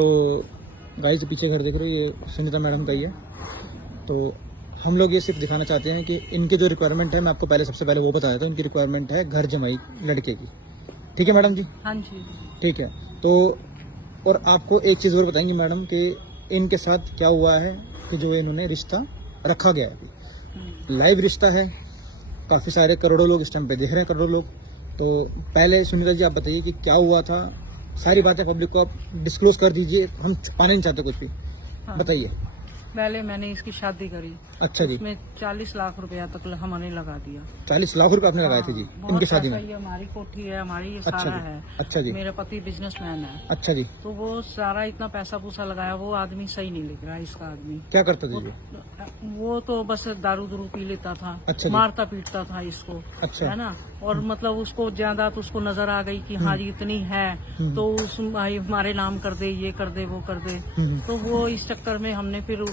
तो गाइस पीछे घर देख रहे हो, ये सुनीता मैडम का ही है। तो हम लोग ये सिर्फ दिखाना चाहते हैं कि इनकी जो रिक्वायरमेंट है, मैं आपको पहले सबसे पहले वो बता देता हूँ। इनकी रिक्वायरमेंट है घर जमाई लड़के की। ठीक है मैडम जी? हाँ जी। ठीक है। तो और आपको एक चीज़ और बताएंगे मैडम कि इनके साथ क्या हुआ है कि जो इन्होंने रिश्ता रखा गया है अभी। लाइव रिश्ता है, काफ़ी सारे करोड़ों लोग इस टाइम पे देख रहे हैं, करोड़ों लोग। तो पहले सुनीता जी आप बताइए कि क्या हुआ था, सारी बातें पब्लिक को आप डिस्क्लोज कर दीजिए, हम छुपाना नहीं चाहते कुछ भी। हाँ। बताइए। पहले मैंने इसकी शादी करी। अच्छा जी। उसमें 40 लाख रुपया तक हमने लगा दिया। 40 लाख रुपए आपने लगाए थे जी इनकी शादी में? ये हमारी कोठी है, हमारी ये अच्छा सारा जी। है। अच्छा जी। मेरा पति बिजनेसमैन है। अच्छा जी। तो वो सारा इतना पैसा पूसा लगाया, वो आदमी सही नहीं लग रहा है। इसका आदमी क्या करता था जी? वो तो बस दारू दूरू पी लेता था। अच्छा जी। मारता पीटता था इसको। अच्छा। है ना। और मतलब उसको ज्यादा तो उसको नजर आ गई कि हाँ जी इतनी है तो उस भाई हमारे नाम कर दे, ये कर दे, वो कर दे। तो वो इस चक्कर में हमने फिर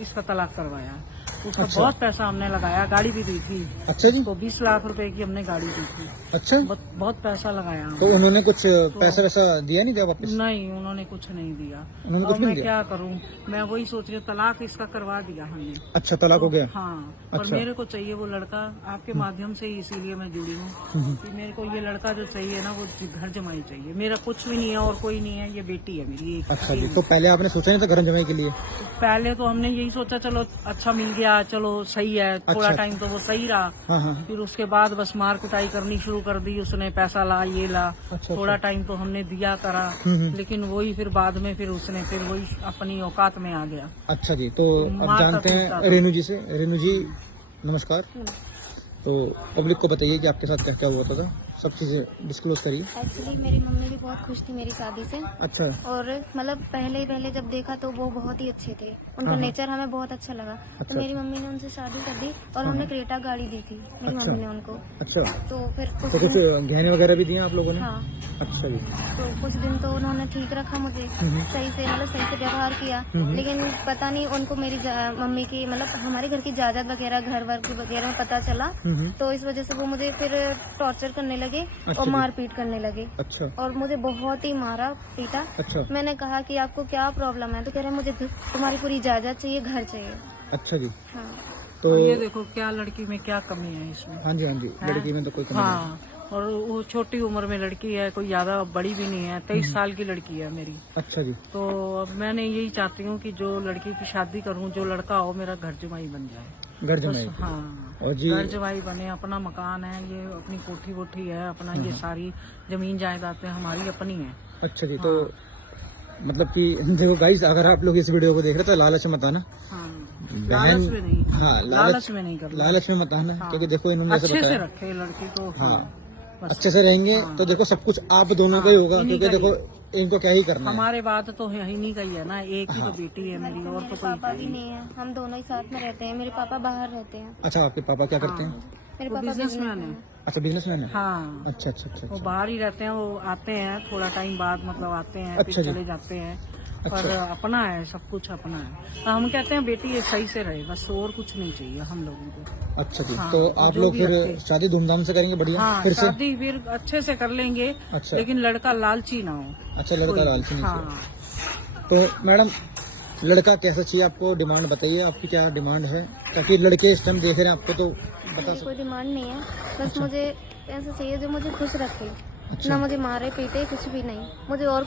इसका तलाक करवाया। उसका अच्छा। बहुत पैसा हमने लगाया, गाड़ी भी दी थी। अच्छा जी। तो 20 लाख रुपए की हमने गाड़ी दी थी। अच्छा। बहुत पैसा लगाया तो हमने। उन्होंने कुछ पैसा वैसा दिया नहीं, दिया वापस? नहीं, उन्होंने कुछ नहीं दिया। उन्होंने और कुछ नहीं मैं दिया? क्या करूं, मैं वही सोच रही हूँ, तलाक इसका करवा दिया हमने। अच्छा, तलाक हो गया? हाँ। और अच्छा। मेरे को चाहिए वो लड़का, आपके माध्यम से ही इसीलिए मैं जुड़ी हूँ कि मेरे को ये लड़का जो चाहिए ना, वो घर जमाई चाहिए। मेरा कुछ भी नहीं है और कोई नहीं है, ये बेटी है मेरी एक। अच्छा जी। तो पहले आपने सोचा नहीं था घर जमाई के लिए? पहले तो हमने यही सोचा चलो अच्छा मिल गया, चलो सही है। थोड़ा अच्छा। टाइम तो वो सही रहा। हाँ हाँ। फिर उसके बाद बस मार कुटाई करनी शुरू कर दी उसने, पैसा ला, ये ला। अच्छा। थोड़ा टाइम तो हमने दिया करा, लेकिन वही फिर बाद में फिर उसने फिर वही अपनी औकात में आ गया। अच्छा जी। तो अब मार जानते का हैं पीटता था। रेनू जी से। रेनू जी नमस्कार। तो पब्लिक को बताइए कि आपके साथ क्या क्या हुआ था, सब चीजें डिस्क्लोज करिए। एक्चुअली मेरी मम्मी भी बहुत खुश थी मेरी शादी से। अच्छा। और मतलब पहले जब देखा तो वो बहुत ही अच्छे थे, उनका नेचर हमें बहुत अच्छा लगा। अच्छा। तो मेरी मम्मी ने उनसे शादी कर दी और हमने क्रेटा गाड़ी दी थी मेरी अच्छा। मम्मी ने उनको। अच्छा। तो फिर तो कुछ गहने वगैरह भी दिए आप लोगों ने? हाँ। अच्छा जी। तो कुछ दिन तो उन्होंने ठीक रखा मुझे, सही से मतलब सही से व्यवहार किया। लेकिन पता नहीं उनको मेरी मम्मी की मतलब हमारे घर की जायदाद वगैरह, घर वर की वगैरह में पता चला। तो इस वजह से वो मुझे फिर टॉर्चर करने लगे और मारपीट करने लगे। अच्छा। और मुझे बहुत ही मारा पीटा। अच्छा। मैंने कहा कि आपको क्या प्रॉब्लम है, तो कह रहे मुझे तुम्हारी पूरी इजाजत चाहिए, घर चाहिए। अच्छा जी। हाँ। तो और ये देखो क्या लड़की में क्या कमी है इसमें। हाँ जी, हाँ जी। लड़की में तो कोई कमी नहीं। हाँ। और वो छोटी उम्र में लड़की है, कोई ज्यादा बड़ी भी नहीं है, 23 साल की लड़की है मेरी। अच्छा जी। तो अब मैंने यही चाहती हूँ कि जो लड़की की शादी करूँ, जो लड़का हो मेरा घर जमाई बन जाए। घर जमाई। बस, हाँ। और जी घर जमाई बने, अपना मकान है, ये अपनी कोठी वोठी है, अपना ये सारी जमीन जायदादें हमारी अपनी है। अच्छा जी। तो मतलब कि देखो गाइस, अगर आप लोग इस वीडियो को देख रहे हो तो लालच में मत आना। हाँ। बहन। लालच में नहीं। हाँ, लालच में नहीं करना। लालच में मत आना। हाँ। क्योंकि देखो इन्होंने ऐसे अच्छे से बताया। रखे लड़की तो। हाँ। बस। अच्छे से रहेंगे तो देखो सब कुछ आप दोनों का ही होगा। इन्हीं क्योंकि का ही देखो इनको क्या ही करना है। हमारे बात तो है ही नहीं कही है ना, एक ही तो बेटी है मेरी, और तो कोई पापा भी नहीं है, हम दोनों ही साथ में रहते हैं। मेरे पापा बाहर रहते हैं। अच्छा, आपके पापा क्या करते हैं? मेरे वो पापा बिजनेसमैन है। अच्छा, बिजनेसमैन है। हाँ। अच्छा अच्छा अच्छा वो अच्छा। बाहर ही रहते हैं, वो आते हैं थोड़ा टाइम बाद, मतलब आते हैं अच्छा फिर जी। चले जाते हैं। अच्छा। पर अपना है, सब कुछ अपना है। तो हम कहते हैं बेटी ये सही से रहे, बस और कुछ नहीं चाहिए हम लोगों को। अच्छा जी। हाँ, तो और आप जो लोग भी फिर रखे। शादी धूमधाम से करेंगे बढ़िया हाँ, फिर से? शादी फिर अच्छे से कर लेंगे। अच्छा। लेकिन लड़का लालची ना हो। अच्छा, लड़का कोई। लालची नहीं चाहिए। हाँ। तो मैडम लड़का कैसा चाहिए आपको? डिमांड बताइए, आपकी क्या डिमांड है, ताकि लड़के इस टाइम देख रहे हैं आपको तो बता मेरी सकते। कोई डिमांड नहीं है, बस मुझे ऐसा चाहिए जो मुझे खुश रखे, ना मुझे मारे पीटे, कुछ भी नहीं मुझे और